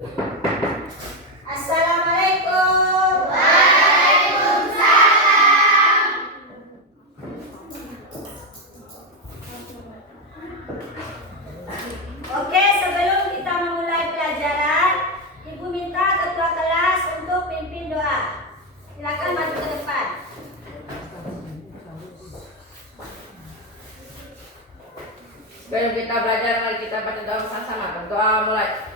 Assalamualaikum. Waalaikumsalam. Oke, sebelum kita memulai pelajaran, Ibu minta ketua kelas untuk pimpin doa. Silakan maju ke depan. Sebelum kita belajar, mari kita baca doa bersama-sama. Berdoa mulai.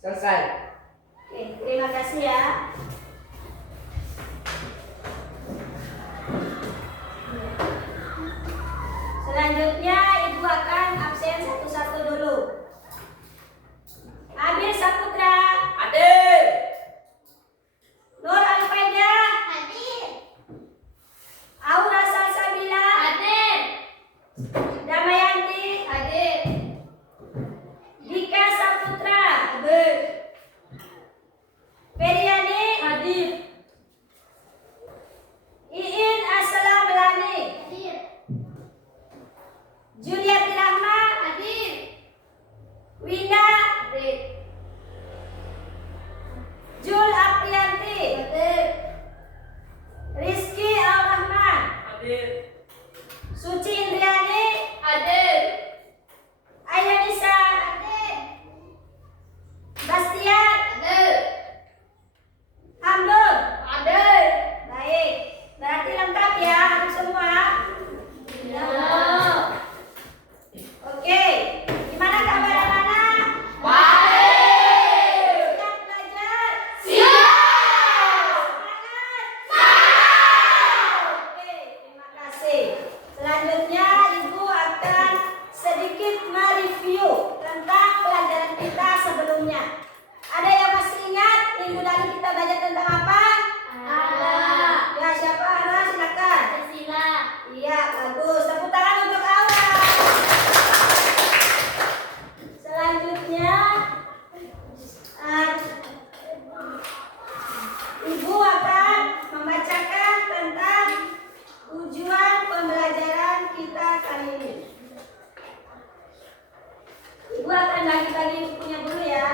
Selesai. Oke, terima kasih ya. Selanjutnya Ibu akan absen satu-satu dulu. Abil Saputra, Hadir. Nur Alfaida, Hadir. Aura Salsabila, Hadir. Damayanti, Hadir. Dika Saputra, Periani, Hadir. Iin Assalam Melani, Hadir. Juliati Rahma, Hadir. Winda, Hadir. Jul Aprianti, Hadir. Rizky Al-Rahman, Hadir. Suci Indriani, Hadir. Ayanisa, Hadir. Bastian, Hadir. Hamdun. Hadir. Baik, berarti lengkap ya harus semua. Ya. Oke, gimana kabar anak-anak? Baik. Siap belajar? Siap. Semangat? Oke, terima kasih. Selanjutnya Ibu akan sedikit mereview tentang pelajaran kita sebelumnya. Ada yang masih ingat minggu lalu kita belajar tentang apa? Ada. Ya, siapa? Ana, silakan. Sila. Iya, bagus. Tepuk tangan untuk Aura. Selanjutnya, Ibu akan membacakan tentang tujuan pembelajaran kita kali ini. Ibu akan bagi-bagi bukunya dulu ya.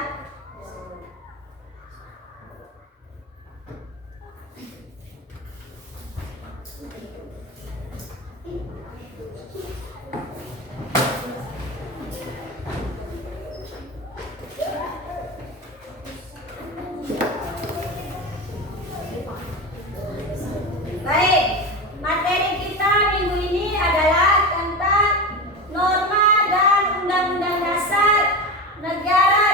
Baik, materi kita minggu ini adalah tentang norma dan undang-undang dasar negara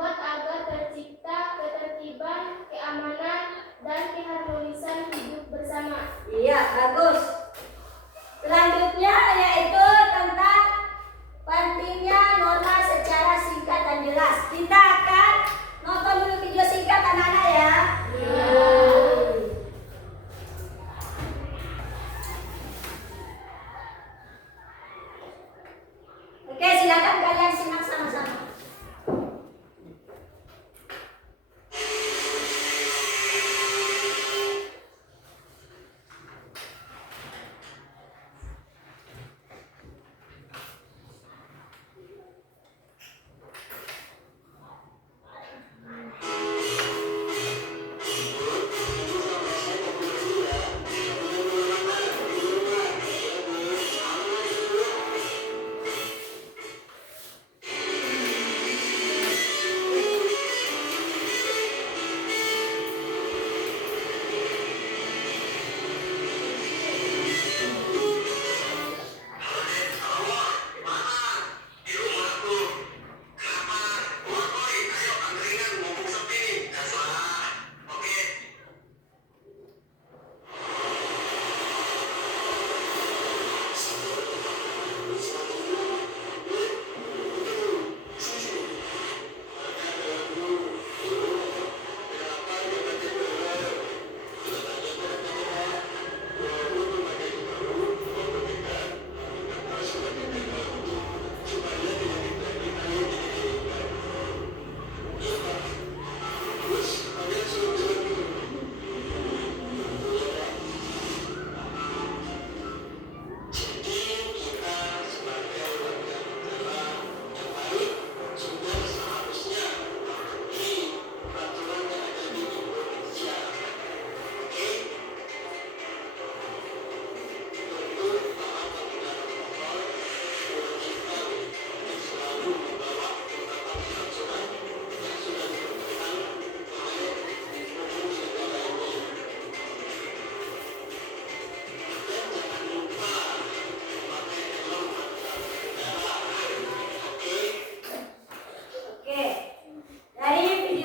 dibuat agar tercipta ketertiban, keamanan, dan keharmonisan hidup bersama. Iya, bagus. Selanjutnya yaitu tentang pentingnya norma secara singkat dan jelas. Kita akan nonton dulu video singkat anak-anak ya. Oke, silakan kalian simak sama-sama.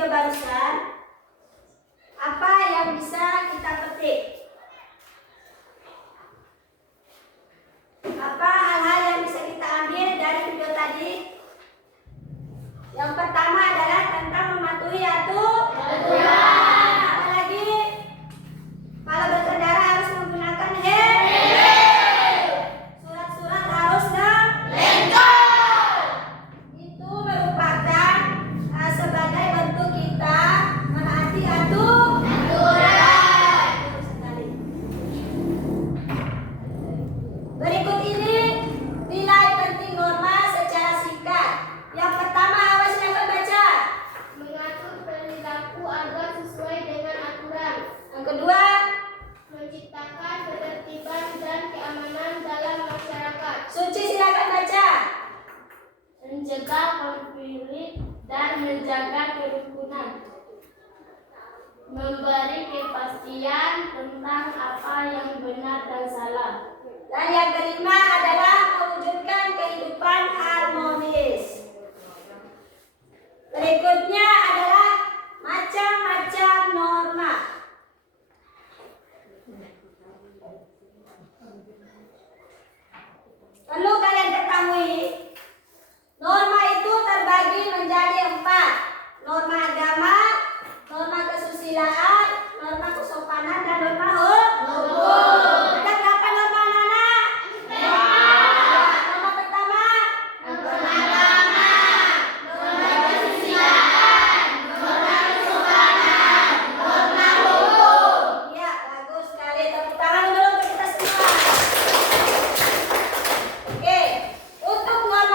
Barusan, apa yang bisa kita petik? Apa hal-hal yang bisa kita ambil dari video tadi? Yang pertama adalah tentang mematuhi aturan. Apa lagi? Kalau berkendara harus menggunakan helm. Surat-surat harus lengkap. Itu merupakan sebagai bentuk kita menaati aturan. Sekali. Berikut ini nilai penting norma secara singkat. Yang pertama, apa silakan baca? Mengatur perilaku agar sesuai dengan aturan. Yang kedua, Menciptakan ketertiban dan keamanan dalam masyarakat. Suci silakan baca. Mencegah konflik dan menjaga kerukunan. Memberi kepastian tentang apa yang benar dan salah. Dan yang kelima adalah mewujudkan kehidupan harmonis. Berikutnya adalah macam-macam norma. Perlu kalian ketahui, norma itu terbagi menjadi 4. Norma agama, norma kesusilaan, norma kesopanan, dan norma hukum. Ada berapa norma anak-anak? Norma pertama? Norma agama, norma kesusilaan, norma kesopanan, norma hukum. Ya, bagus sekali. Tepuk tangan dulu untuk kita semua. Oke, untuk norma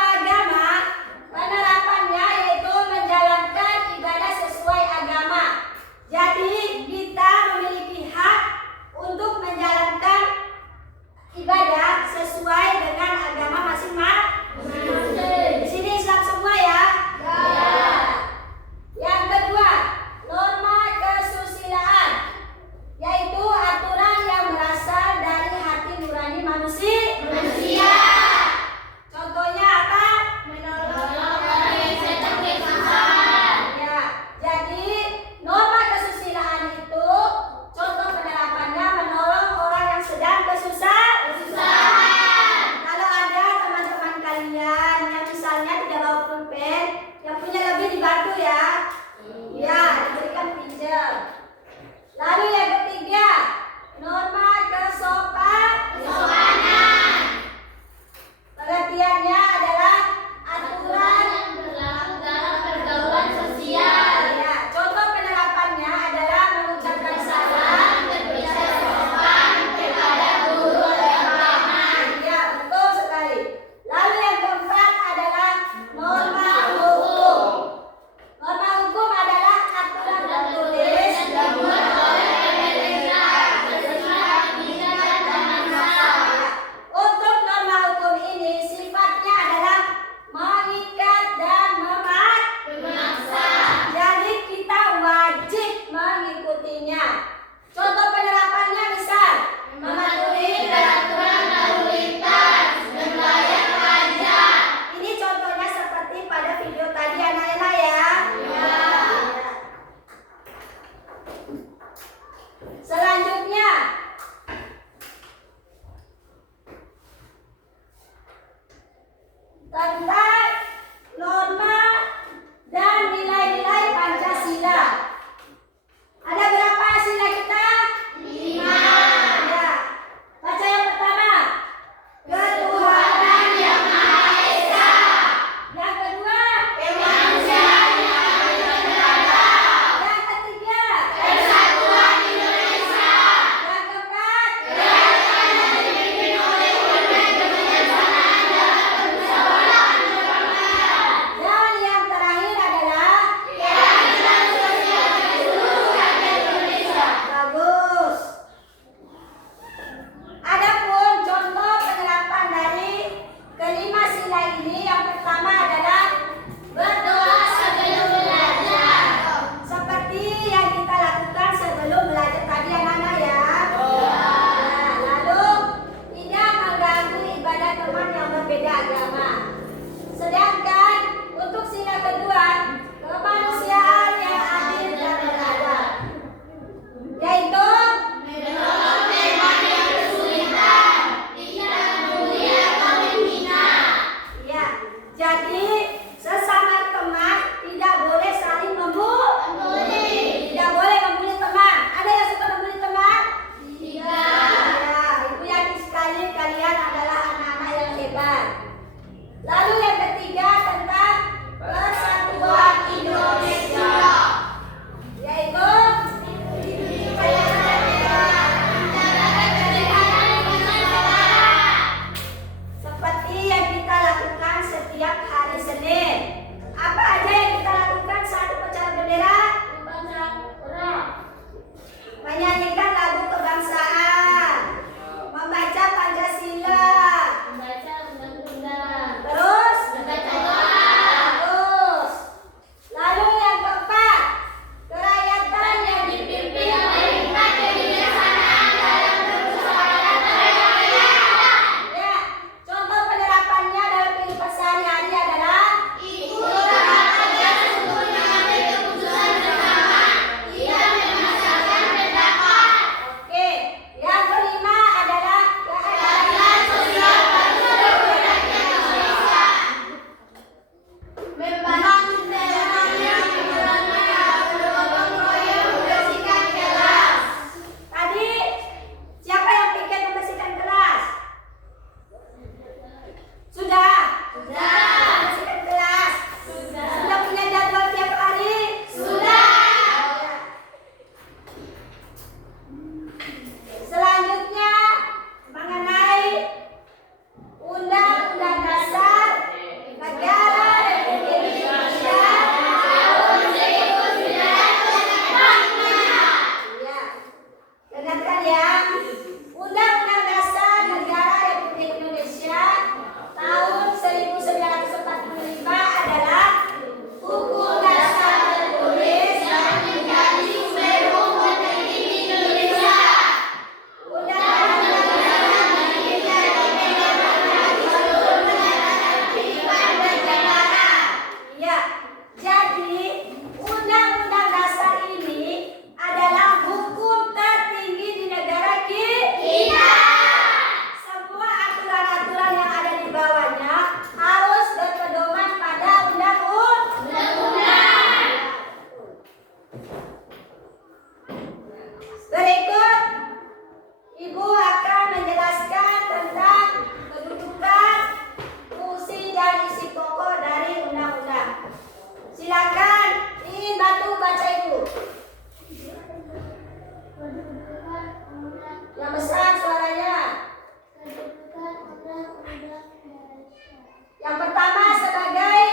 Yang pertama sebagai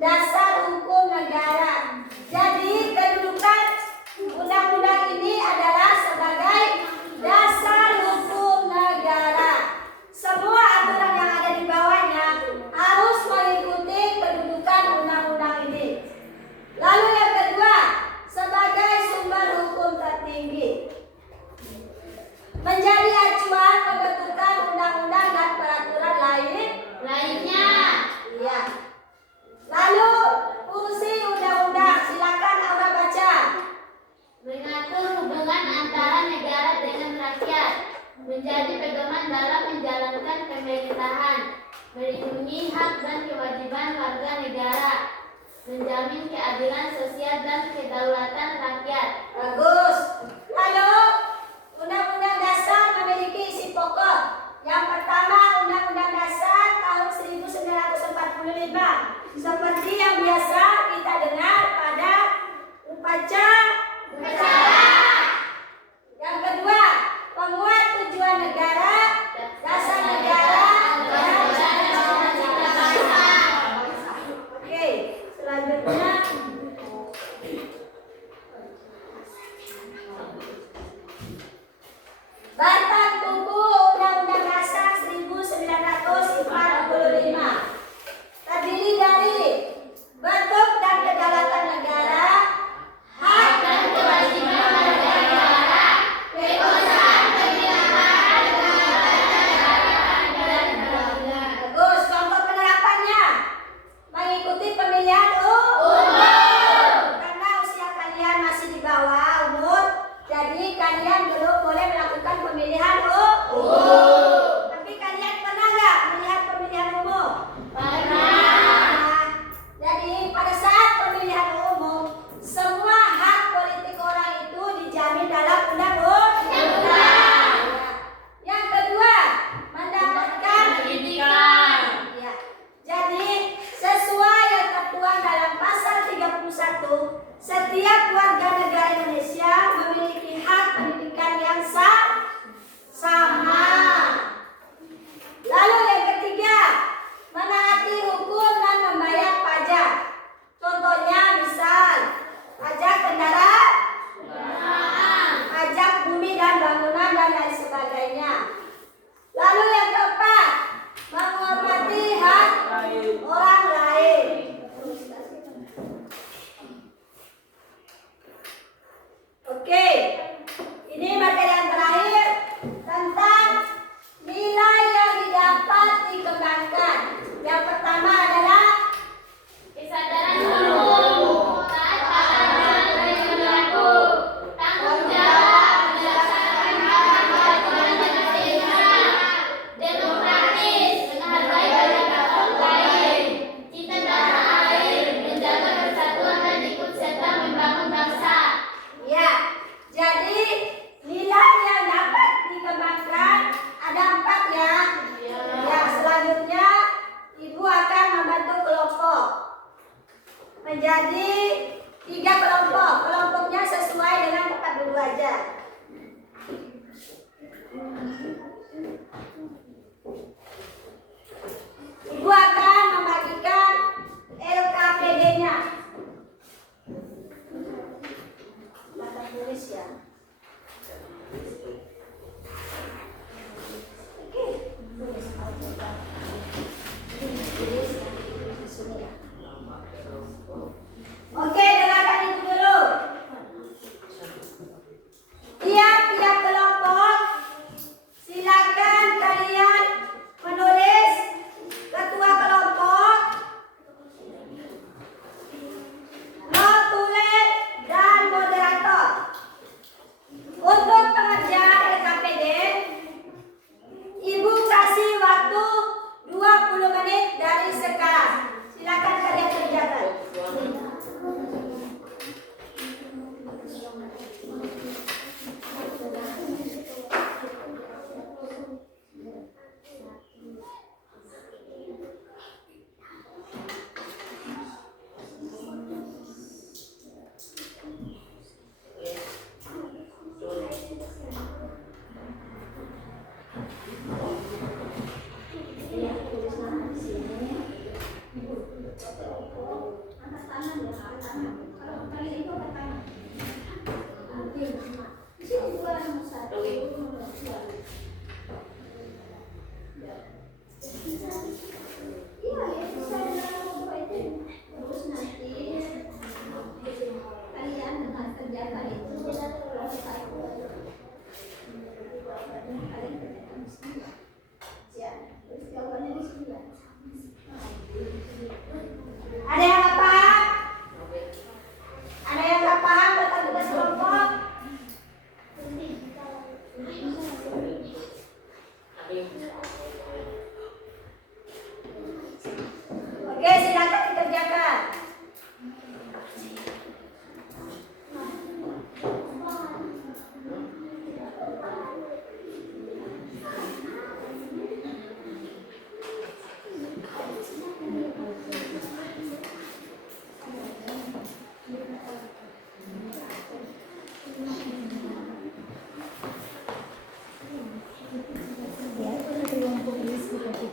dasar hukum negara. Jadi kedudukan undang-undang ini adalah sebagai dasar hukum negara. Semua aturan yang ada di bawahnya harus mengikuti kedudukan undang-undang ini. Lalu yang kedua, sebagai sumber hukum tertinggi, menjadi acuan pembentukan undang-undang dan peraturan lainnya. Iya. Lalu fungsi undang-undang, silakan Aura baca. Mengatur hubungan antara negara dengan rakyat, menjadi pedoman dalam menjalankan pemerintahan, melindungi hak dan kewajiban warga negara, menjamin keadilan sosial dan kedaulatan rakyat. Bagus. Lalu Undang-Undang Dasar memiliki isi pokok. Yang pertama, Undang-Undang Dasar tahun 1945. Seperti yang biasa kita dengar pada upacara. Yang kedua, penguat tujuan negara, dasar negara, dan cita-cita bangsa. Oke, selanjutnya batang tubuh Undang-Undang Dasar 1945 terdiri dari bentuk dan kedaulatan negara, hak dan kewajiban warga negara, kebebasan pemilihan dan bagus. Contoh penerapannya mengikuti pemilihan umum. Karena usia kalian masih di bawah umur, jadi kalian belum boleh melakukan pemilihan umum. Tapi kalian pernah nggak melihat pemilihan umum? Jadi pada saat pemilihan umum, semua hak politik orang itu dijamin dalam undang-undang. Yang kedua, mendapatkan Pendidikan. ya. Jadi sesuai yang tertuang dalam pasal 31, setiap warga negara Indonesia memiliki hak pendidikan yang sama. Lalu yang ketiga, menaati hukum dan membayar pajak. Contohnya misal pajak kendaraan, pajak bumi dan bangunan dan lain sebagainya. Lalu yang keempat, menghormati hak orang lain. Oke, ini materi yang terakhir tentang nilai yang didapat dikembangkan. Yang pertama adalah Kesadaran umum, taat pada aturan yang berlaku, tanggung jawab berdasarkan hak dan kewajiban yang terima, demokratis, menghargai pendapat orang lain, cinta tanah air, menjaga persatuan dan ikut serta membangun bangsa. ya. Jadi nilai yang dapat dikembangkan ada 4 ya. Ya, selanjutnya Ibu akan membentuk kelompok menjadi 3 kelompok. Kelompoknya sesuai dengan tempat dulu aja. Ibu akan membagikan LKPD-nya. Silakan tulis ya. Oke, tulis tulis di sini ya. Oke, silakan dikerjakan. Ya, itu nanti ruang publis gitu.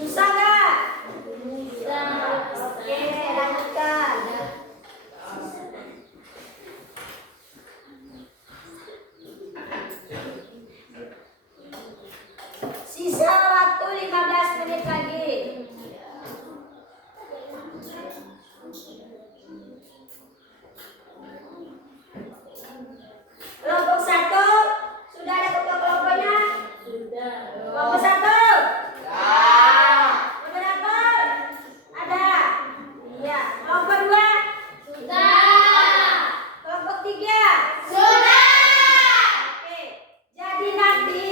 Susah nggak? Oke, lanjutkan. Sisa waktu 15 menit lagi. Kelompok 1 sudah ada ketua kelompoknya? Kelompok 1. Moderator? Ada? Iya. Kelompok 2? Kelompok 3? Oke. Jadi nanti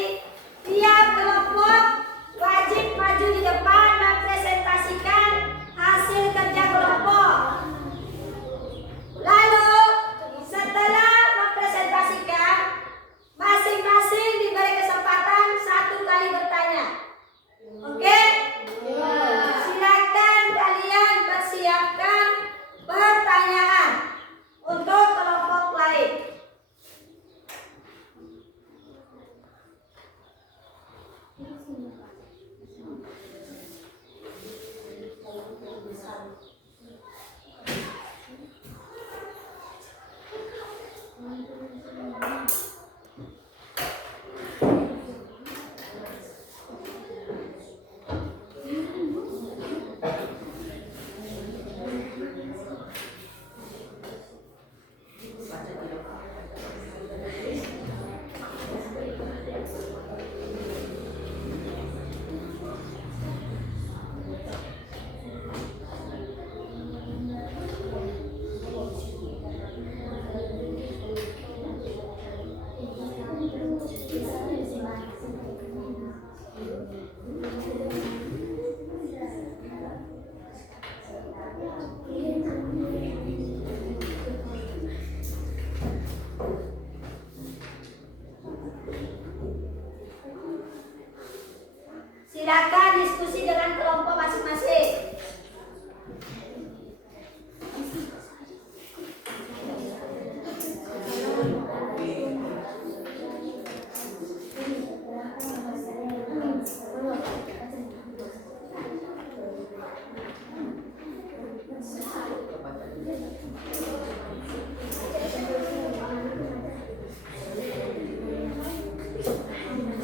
tiap kelompok wajib maju di depan mempresentasikan hasil kerja kelompok. Lalu setelah mempresentasikan, masing-masing diberi kesempatan 1 kali bertanya. Oke? Silakan kalian persiapkan pertanyaan untuk kelompok lain. Silakan diskusi dengan kelompok masing-masing.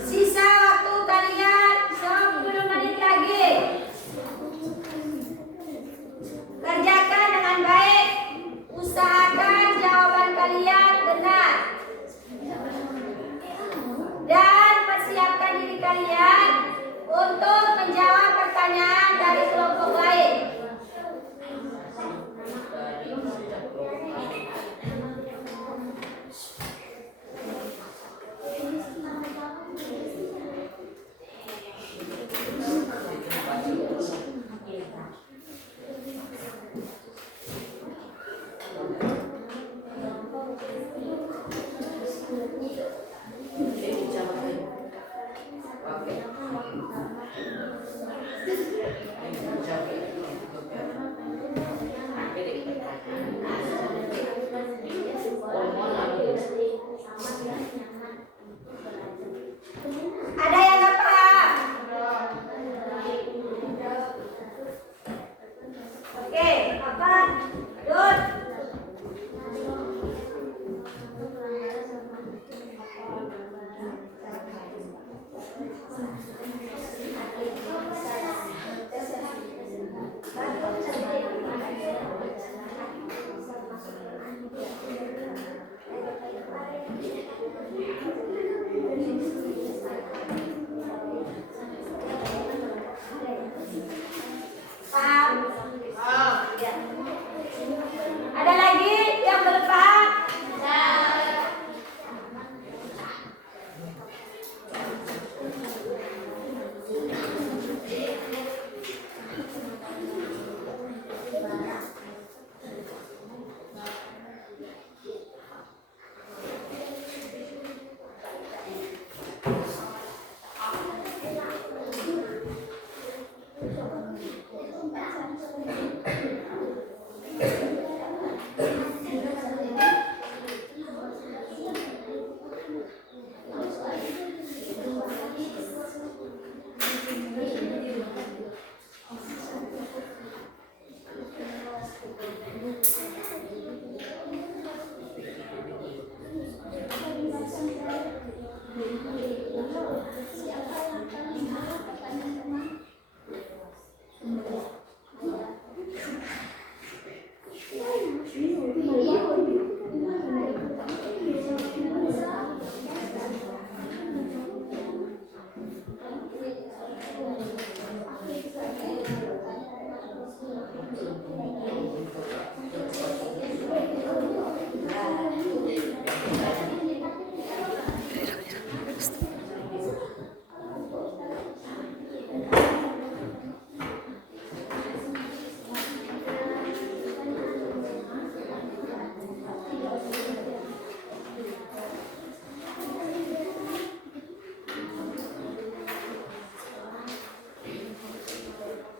Sisa waktu kalian 10 menit lagi. Kerjakan dengan baik. Usahakan jawaban kalian benar. Dan persiapkan diri kalian untuk menjawab pertanyaan dari kelompok lain. Ada yang nggak paham? Oke, apa? Dut. Paham? Ya.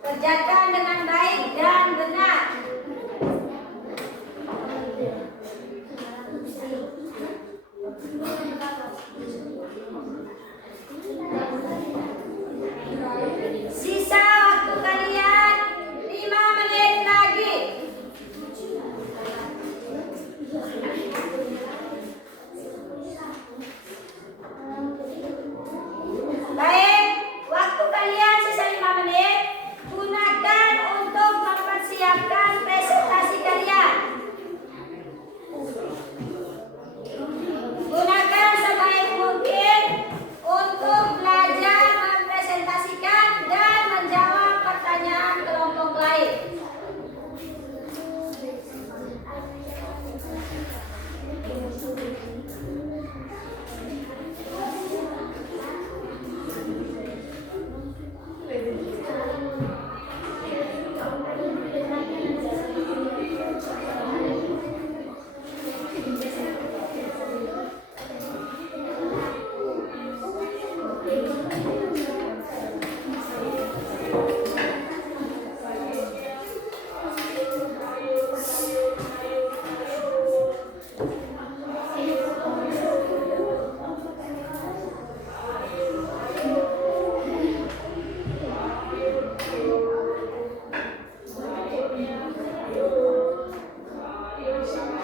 Kerjakan dengan baik dan benar. Sisa waktu kalian 5 menit lagi. Baik, waktu kalian sisa 5 menit. Gunakan untuk mempersiapkan presentasi kalian. Gunakan sebaik mungkin untuk belajar mempresentasikan dan menjawab pertanyaan kelompok lain.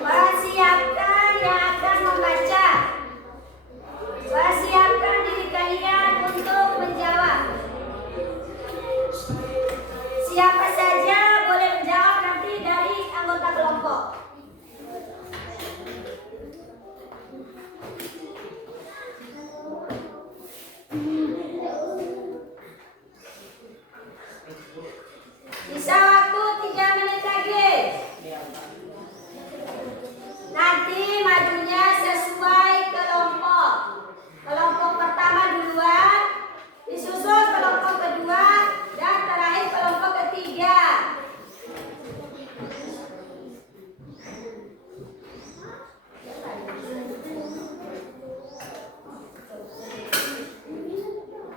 Persiapkan yang akan membaca. Persiapkan diri kalian untuk menjawab. Siapa saja boleh menjawab nanti dari anggota kelompok. Sisa waktu 3 menit lagi. Nanti majunya sesuai kelompok. Kelompok pertama duluan, disusul kelompok kedua, dan terakhir kelompok ketiga.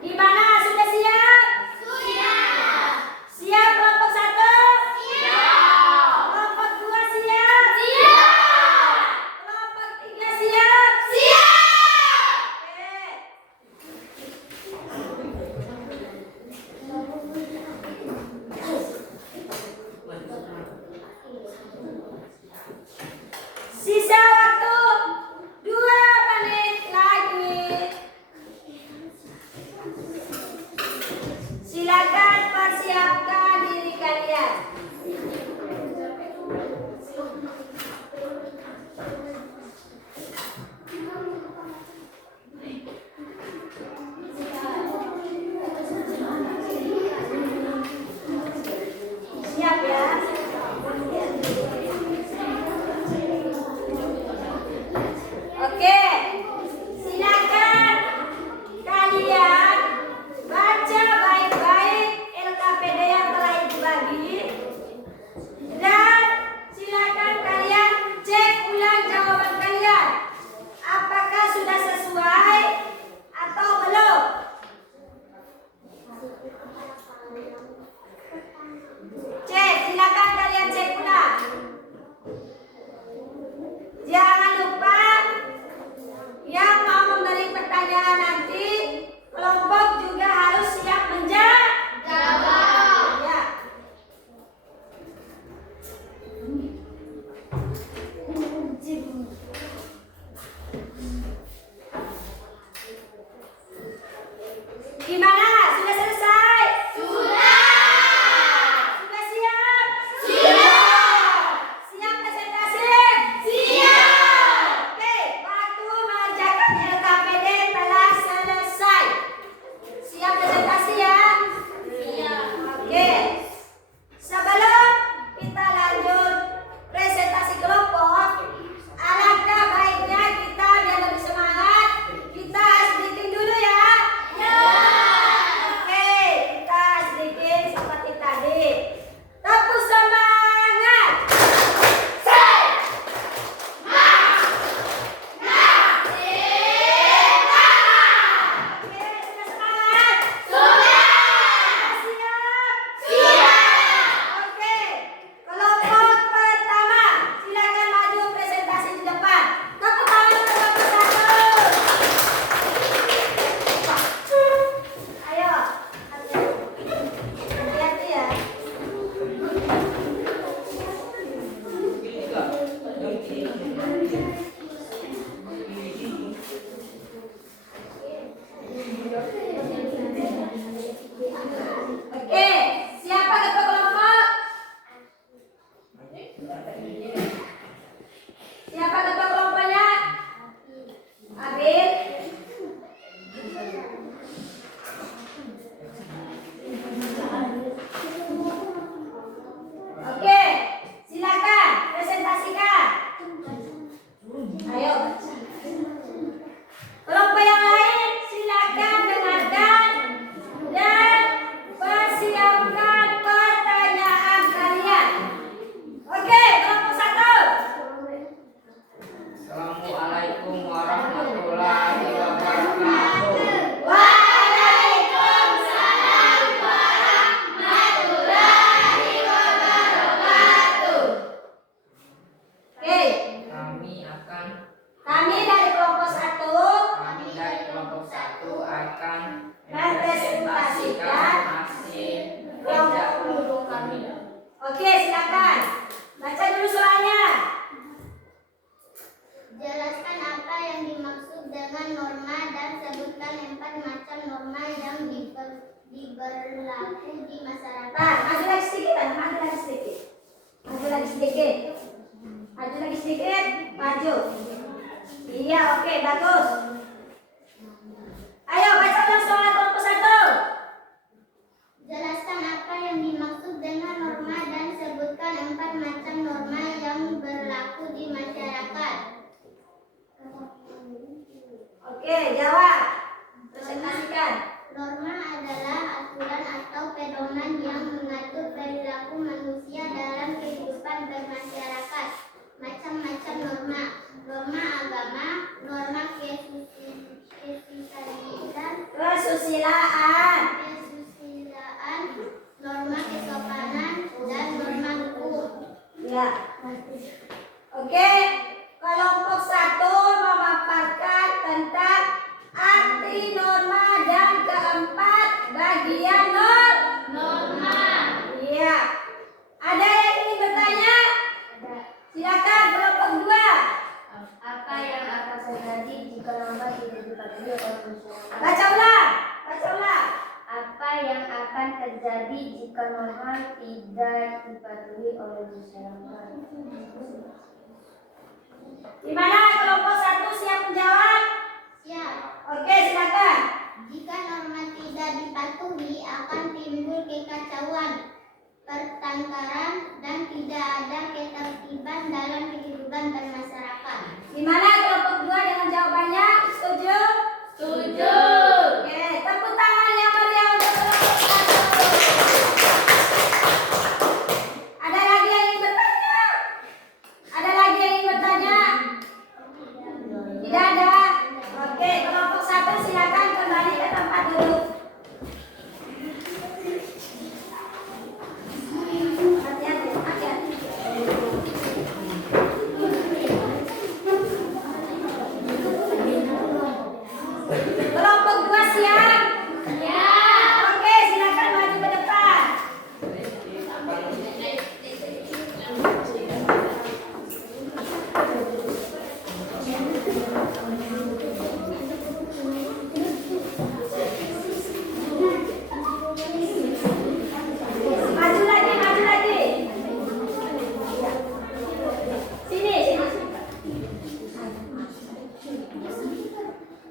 Gimana? Sudah siap? Siap. Siap kelompok 1? Siap. Kelompok 2 siap? Siap. Kelompok 3 siap? Siap. Sisa waktu 2 menit lagi. Silakan persiapkan diri kalian. Siap ya? silakan. Baca dulu soalnya. Jelaskan apa yang dimaksud dengan norma dan sebutkan 4 macam norma yang diberlaku di masyarakat. Nah, maju lagi sedikit, maju lagi sedikit. Maju lagi sedikit. Maju lagi sedikit, maju. Iya, oke, bagus. Ayo baca ulang soal kelompok 1. Jelaskan apa yang dimaksud dengan norma dan sebutkan 4 macam norma yang berlaku di masyarakat. Oke, jawab. Presentasikan. Norma adalah aturan atau pedoman yang mengatur perilaku manusia dalam kehidupan bermasyarakat. Macam-macam norma. Norma agama, norma Kesusilaan. norma kesopanan, dan norma hukum. Ya. Oke, kelompok 1 memaparkan tentang arti norma dan keempat bagian Norma. Iya. Ada yang ingin bertanya? Silakan kelompok 2. Apa yang akan terjadi jika norma tidak dipatuhi oleh masyarakat? Baca ulang. Baca ulang. Apa yang akan terjadi jika norma tidak dipatuhi oleh masyarakat? Gimana kelompok 1 siap menjawab? Siap. Oke, silakan. Jika norma tidak dipatuhi akan timbul kekacauan, pertengkaran, dan tidak ada ketertiban dalam kehidupan bermasyarakat. Gimana kelompok 2 dengan jawabannya? Setuju? Setuju. Oke, tepuk tangan yang meriah untuk kelompok 1. Ada lagi yang ingin bertanya? Ada lagi yang ingin bertanya? Tidak ada? Oke, kelompok 1 silakan kembali ke tempat duduk. Hati-hati, hati-hati. Kelompok 2 siap? Ya. Oke, silakan maju ke depan. Maju lagi, maju lagi. Sini, sini.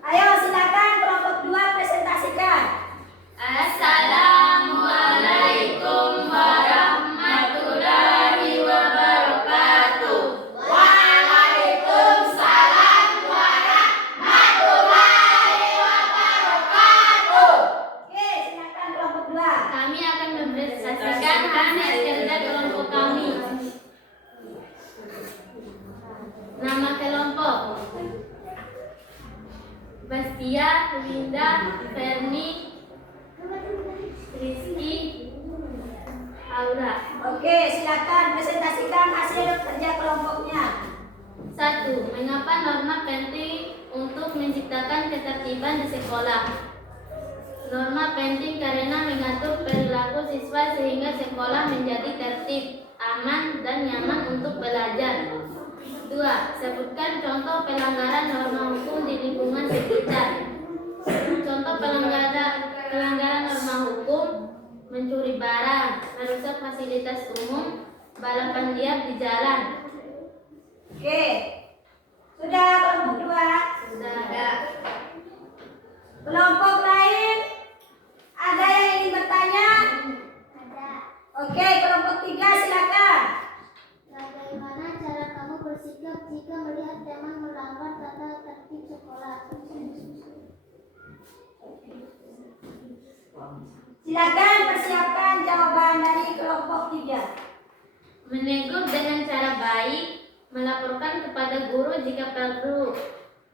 Ayo silakan kelompok 2 presentasikan. Assalamualaikum warahmatullahi wabarakatuh. Waalaikumsalam warahmatullahi wabarakatuh. Oke, silakan kelompok 2. Kami akan mempresentasikan hasil kerja kelompok kami. Nama kelompok: Bastia, Linda, Ferni, Rizky, Aura. Oke, silakan presentasikan hasil kerja kelompoknya. 1. Mengapa norma penting untuk menciptakan ketertiban di sekolah? Norma penting karena mengatur perilaku siswa sehingga sekolah menjadi tertib, aman, dan nyaman untuk belajar. 2. Sebutkan contoh pelanggaran norma hukum di lingkungan sekitar. Contoh pelanggaran norma hukum: mencuri barang, merusak fasilitas umum, balapan liar di jalan. Oke. Sudah kelompok 2. Sudah. Kelompok lain? Ada yang ingin bertanya? Ada. Oke, kelompok 3 silakan. Bagaimana cara kamu bersikap jika melihat teman melanggar tata tertib sekolah? Silakan persiapkan jawaban dari kelompok 3. Menegur dengan cara baik, melaporkan kepada guru jika perlu,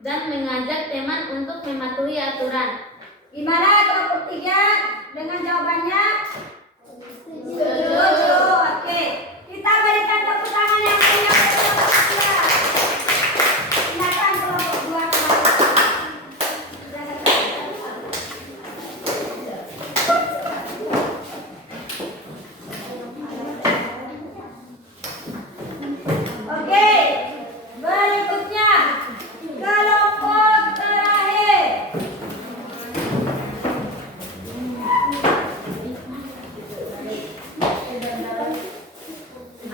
dan mengajak teman untuk mematuhi aturan. Gimana kelompok 3 dengan jawabannya? Setuju. Oke. Kita berikan tepuk tangan yang meriah untuk kelompok 3. Silakan kelompok 2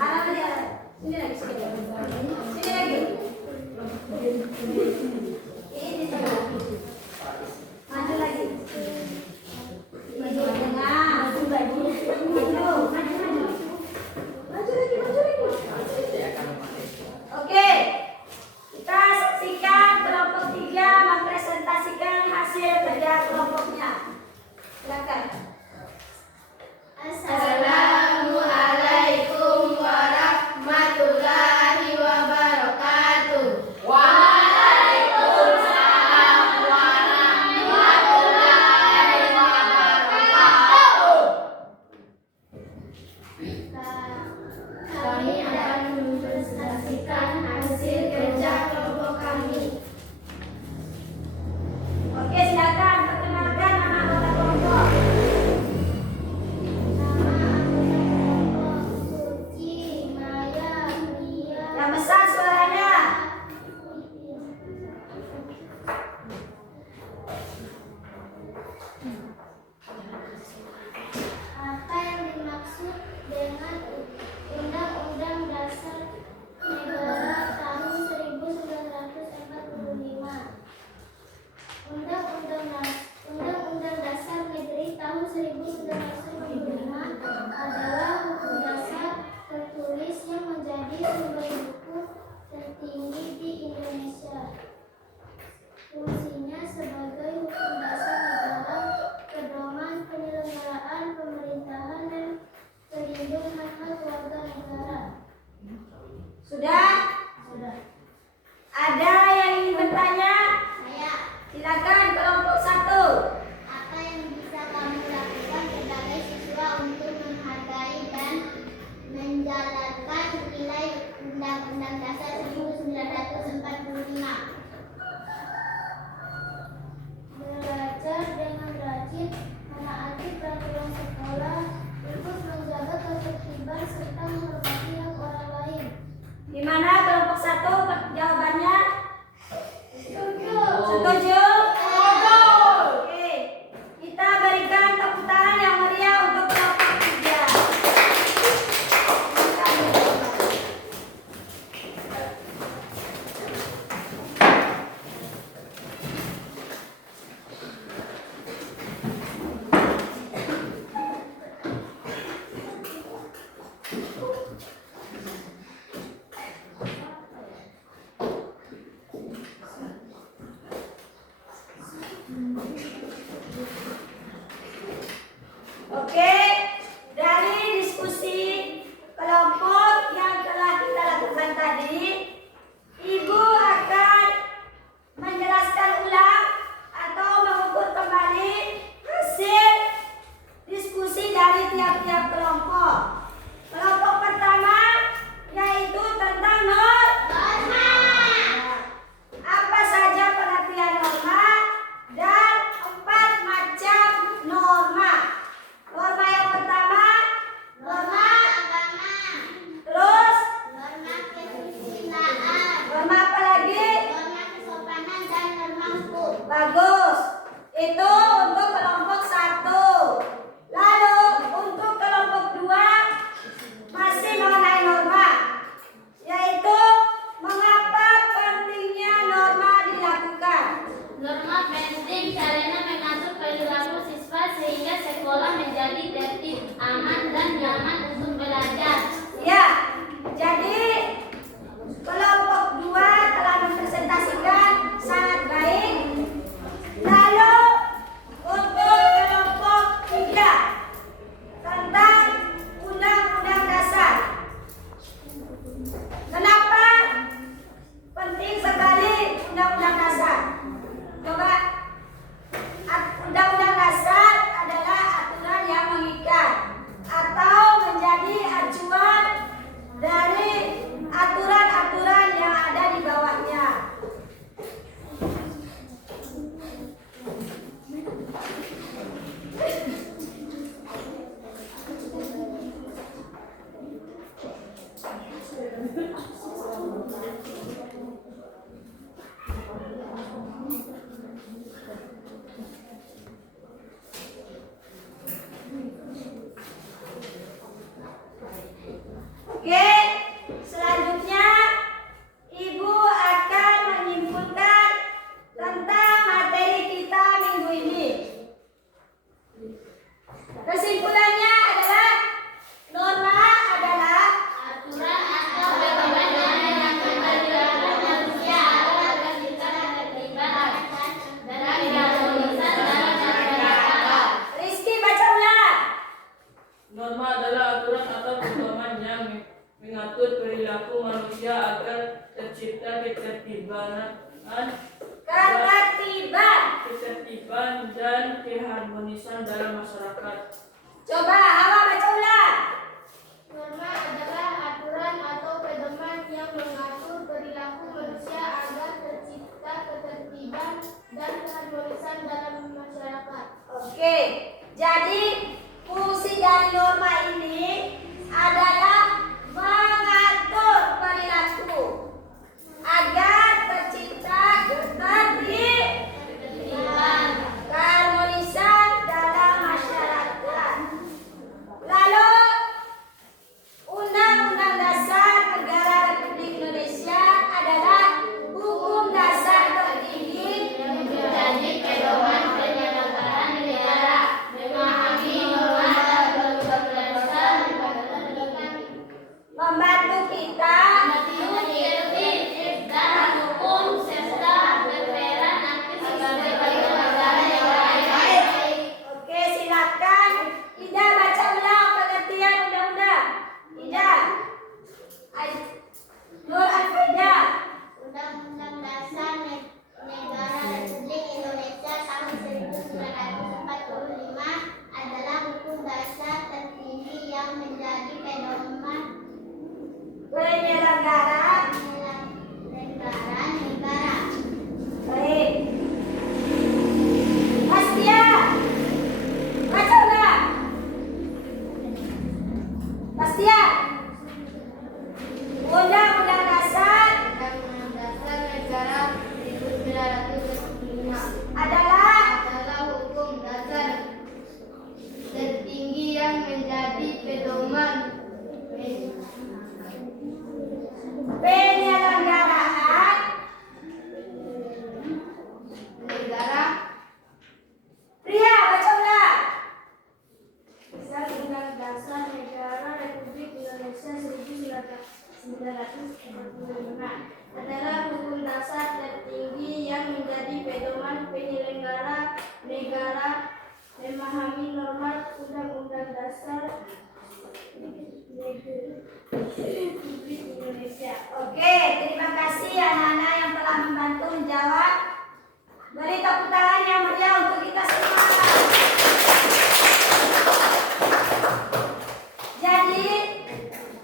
Arah lagi, arah. Sini lagi, sini lagi. Sini lagi. Ini tengah. Maju lagi. Maju tengah. Maju lagi. Maju lagi, maju lagi. Oke. Kita saksikan kelompok 3 mempresentasikan hasil kerja kelompoknya. Silakan. Assalamualaikum warahmatullahi wabarakatuh. Waalaikumsalam warahmatullahi wabarakatuh. Kami akan mempresentasikan hasil kerja kelompok kami. Oke, silakan perkenalkan nama anggota kelompok. Nama anggota kelompok Suci, Maya, Mia. Yang besar suaranya. Apa yang dimaksud dengan Undang-Undang Dasar Negara tahun 1945? Undang-Undang Dasar Negeri tahun 1945 adalah hukum dasar tertulis yang menjadi sumber hukum tertinggi di Indonesia. Fungsinya sebagai hukum dasar negara, pedoman penyelenggaraan pemerintahan dan pelindung hak-hak warga negara. Sudah? Sudah. Ada yang ingin bertanya? Saya, Silakan kelompok 1. apa yang bisa kami lakukan sebagai siswa untuk menghargai dan menjalankan nilai Undang-Undang Dasar 1945? Belajar dengan rajin, menaati peraturan sekolah, ikut menjaga ketertiban serta menghormati hak orang lain. Di mana kelompok 1 jawabannya? Setuju. Setuju? Oke. Kita berikan tepuk tangan yang meriah untuk kelompok 3. Oke, dari diskusi kelompok yang telah kita lakukan tadi, Ibu akan menjelaskan ulang atau mengukur kembali hasil diskusi dari tiap-tiap kelompok. Kelompok pertama yaitu tentang norma. Apa saja pengertian norma dan 4 macam norma. Norma yang pertama, norma agama, terus norma kesusilaan, norma apa lagi? norma kesopanan dan norma hukum. Bagus. Itu untuk kelompok 1. Lalu untuk kelompok 2 masih mengenai norma, yaitu mengapa pentingnya norma dilakukan. Norma penting karena mengatur perilaku siswa sehingga sekolah menjadi tertib, aman dan nyaman untuk belajar. Ya, jadi kelompok 2 telah mempresentasikan sangat baik. Lalu untuk kelompok 3 tentang Undang-Undang Dasar. Kenapa penting sekali Undang-Undang Dasar? Coba, Undang-Undang Dasar adalah aturan yang mengikat atau menjadi acuan dari aturan-aturan yang ada di bawahnya. Oke, mengatur perilaku manusia agar tercipta ketertiban dan keharmonisan dalam masyarakat. Coba Hawa baca ulang. Norma adalah aturan atau pedoman yang mengatur perilaku manusia agar tercipta ketertiban dan keharmonisan dalam masyarakat. Oke, jadi fungsi dari norma ini adalah mengatur perilaku agar tercipta ketertiban, keharmonisan dalam masyarakat. Lalu Undang-Undang Dasar Negara Republik Indonesia adalah hukum dasar tertinggi Yang menjadi pedoman penyelenggaraan negara, memahami norma dan undang-undang dasar membantu kita mengerti dan hukum serta berperan aktif sebagai penyelenggara yang baik. Oke, silakan Ida baca ulang pengertian undang-undang. Ida, Nur Al-Faida. Undang-Undang Dasar Negara Republik Indonesia tahun 1945 adalah hukum dasar tertinggi yang menjadi pedoman Penyelenggara. penyelenggaraan negara. Baik. Pastia, baca ulang. Pastia, Undang-Undang Dasar Undang-Undang Dasar Negara Republik 1945 adalah adalah hukum dasar tertinggi yang menjadi pedoman penyelenggaraan negara. Pria, baca ulang. Undang-Undang Dasar Negara Republik Indonesia 1945 adalah hukum dasar tertinggi yang menjadi pedoman penyelenggara negara, memahami norma Undang-Undang Dasar Republik Indonesia. Oke, terima kasih anak-anak yang telah membantu menjawab. Beri tepuk tangan yang meriah untuk kita semua. Jadi,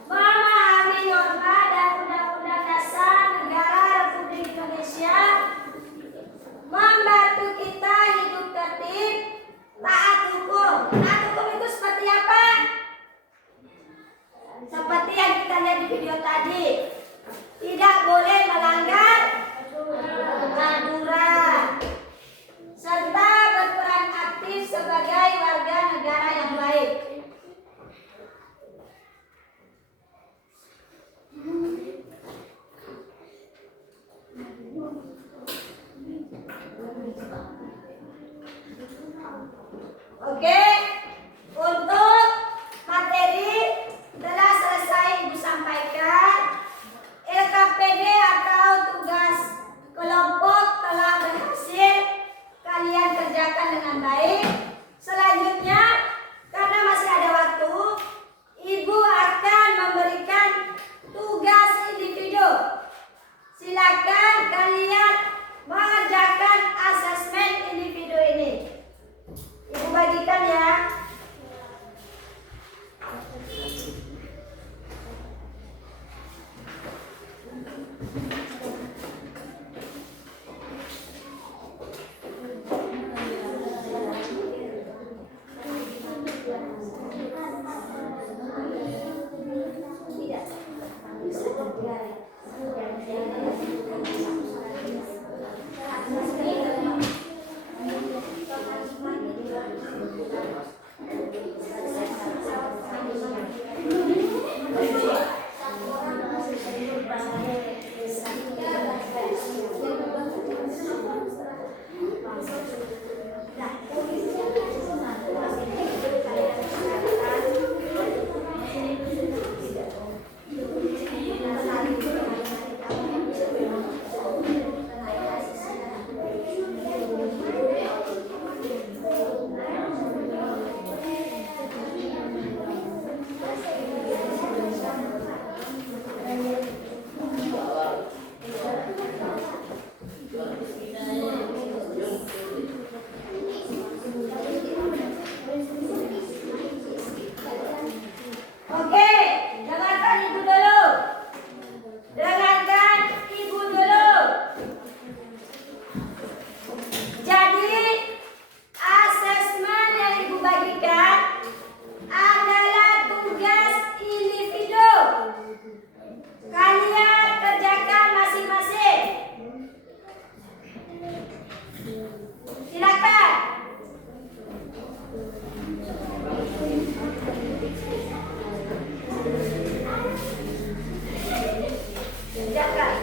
memahami norma dan undang-undang dasar negara Republik Indonesia membantu kita hidup tertib, taat hukum. Taat hukum itu seperti apa? Seperti yang kita lihat di video tadi, tidak boleh melanggar aturan serta berperan aktif sebagai warga negara yang baik. Oke, untuk materi telah selesai Ibu sampaikan. LKPD Kalian kerjakan masing-masing. Silakan. Kerjakan.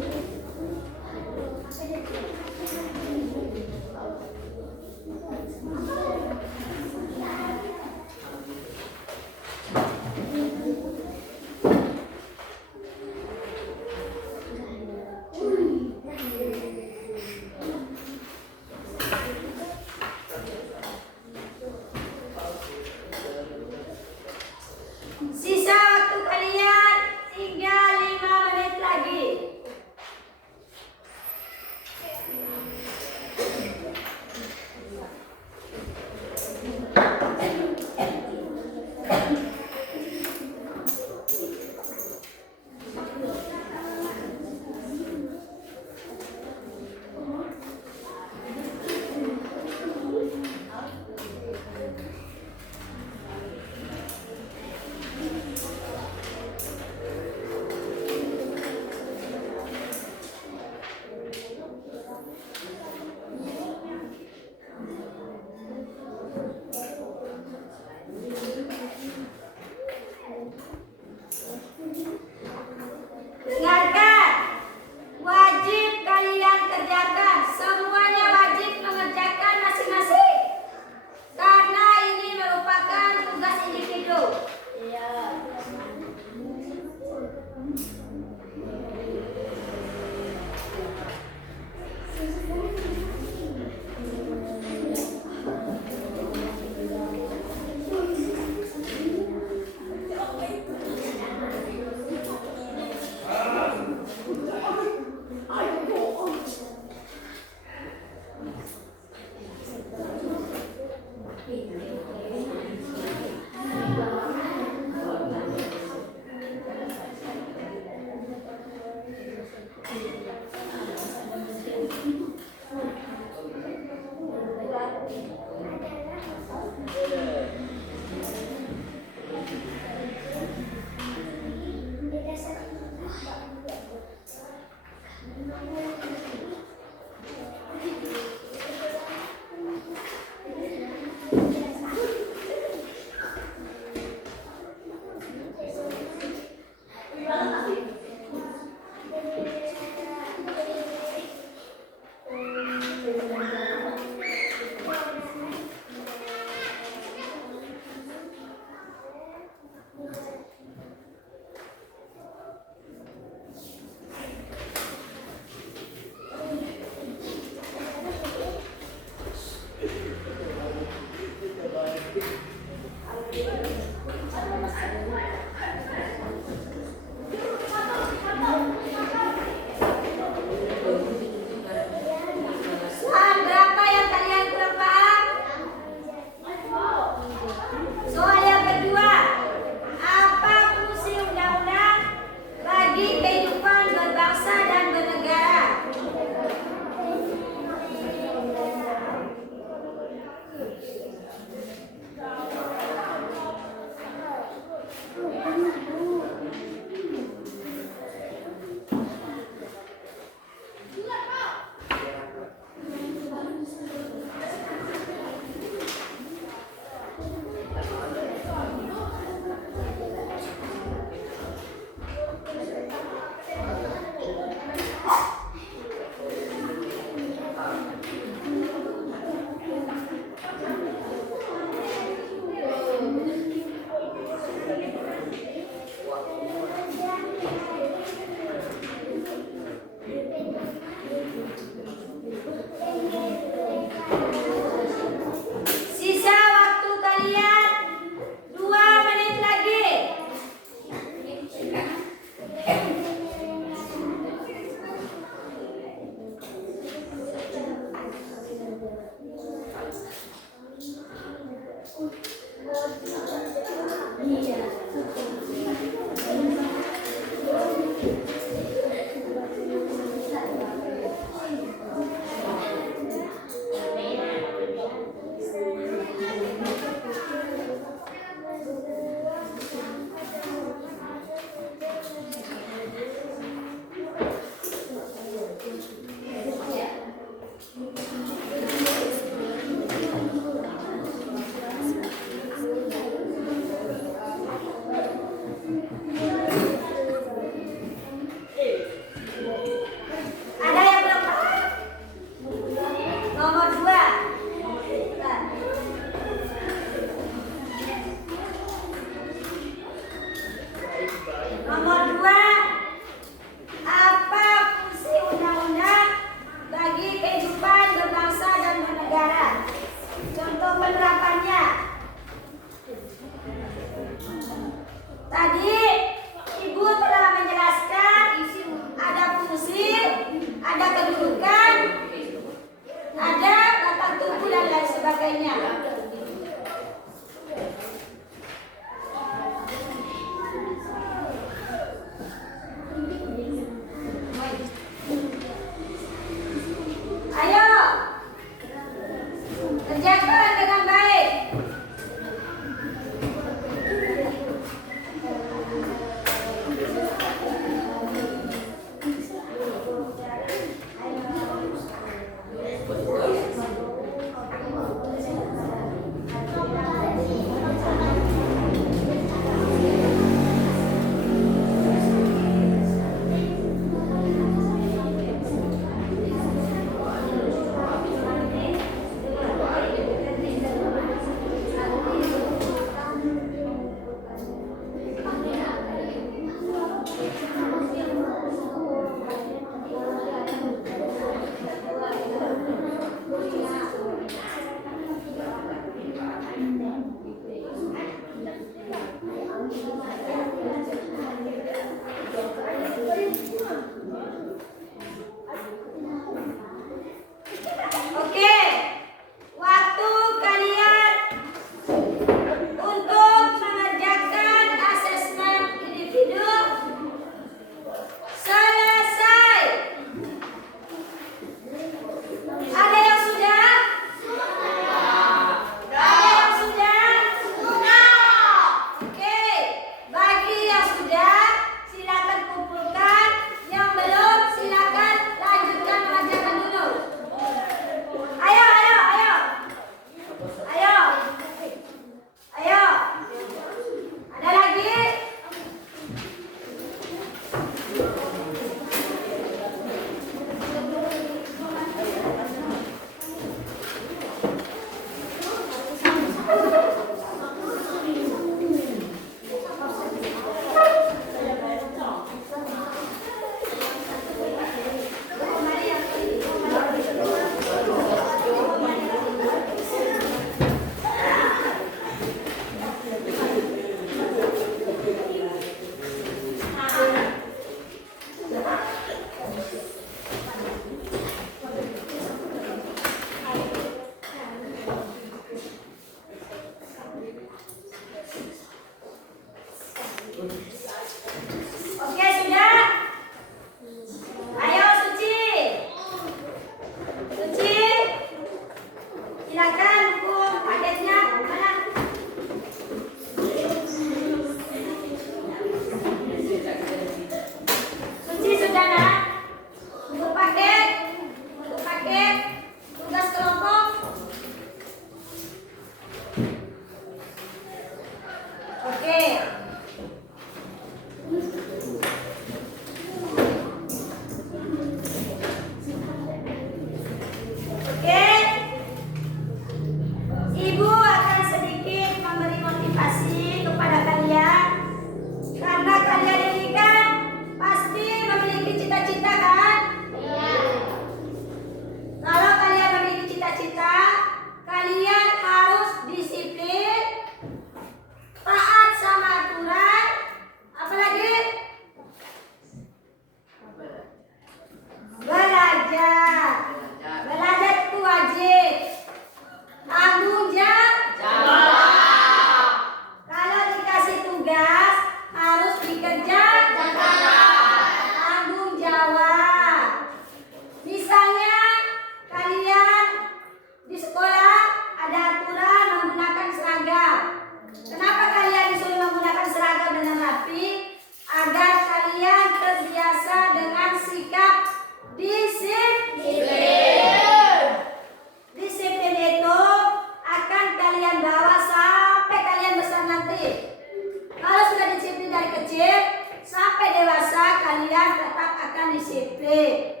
kalian tetap akan disiplin.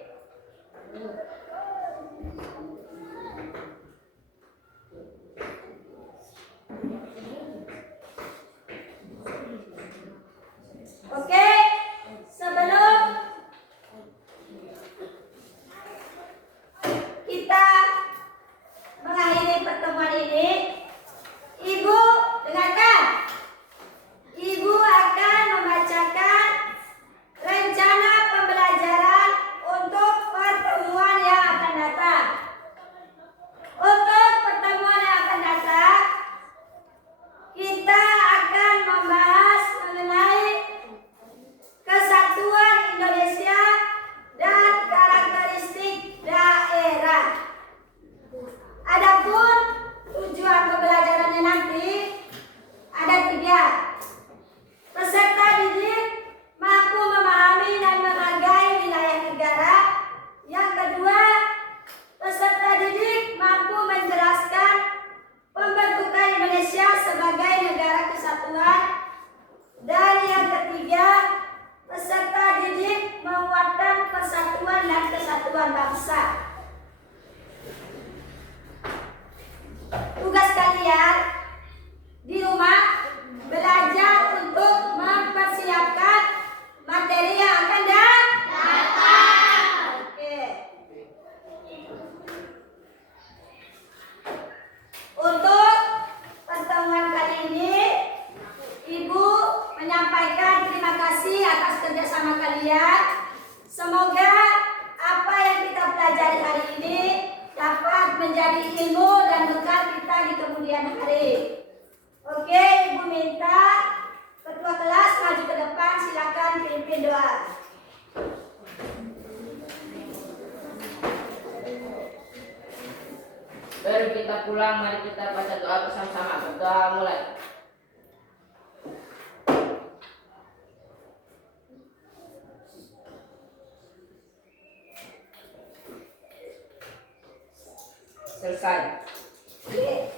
Oke, sebelum kita mengakhiri pertemuan ini, Ibu dengarkan. Ibu akan membacakan rencana pembelajaran untuk pertemuan yang akan datang. Untuk pertemuan yang akan datang, kita akan membahas mengenai kesatuan Indonesia dan karakteristik daerah. Adapun tujuan pembelajarannya nanti ada 3. Peserta didik mampu memahami dan menghargai wilayah negara. Yang kedua, peserta didik mampu menjelaskan pembentukan Indonesia sebagai negara kesatuan. Dan yang ketiga, peserta didik menguatkan persatuan dan kesatuan bangsa. Tugas kalian di rumah belajar untuk mempersiapkan materi yang akan datang. Oke. Untuk pertemuan kali ini, Ibu menyampaikan terima kasih atas kerjasama kalian. Semoga apa yang kita pelajari hari ini dapat menjadi ilmu dan bekal kita di kemudian hari. Oke, Ibu minta ketua kelas maju ke depan, silakan pimpin doa. Baru kita pulang, mari kita baca doa bersama-sama. Berdoa mulai. Selesai. Oke.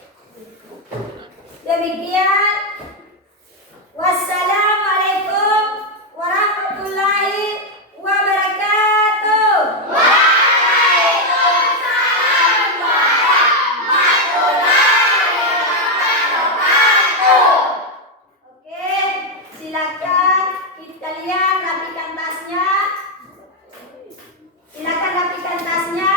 Demikian. Wassalamualaikum warahmatullahi wabarakatuh. Waalaikumsalam warahmatullahi wabarakatuh. Oke, silakan kalian rapikan tasnya. Silakan rapikan tasnya.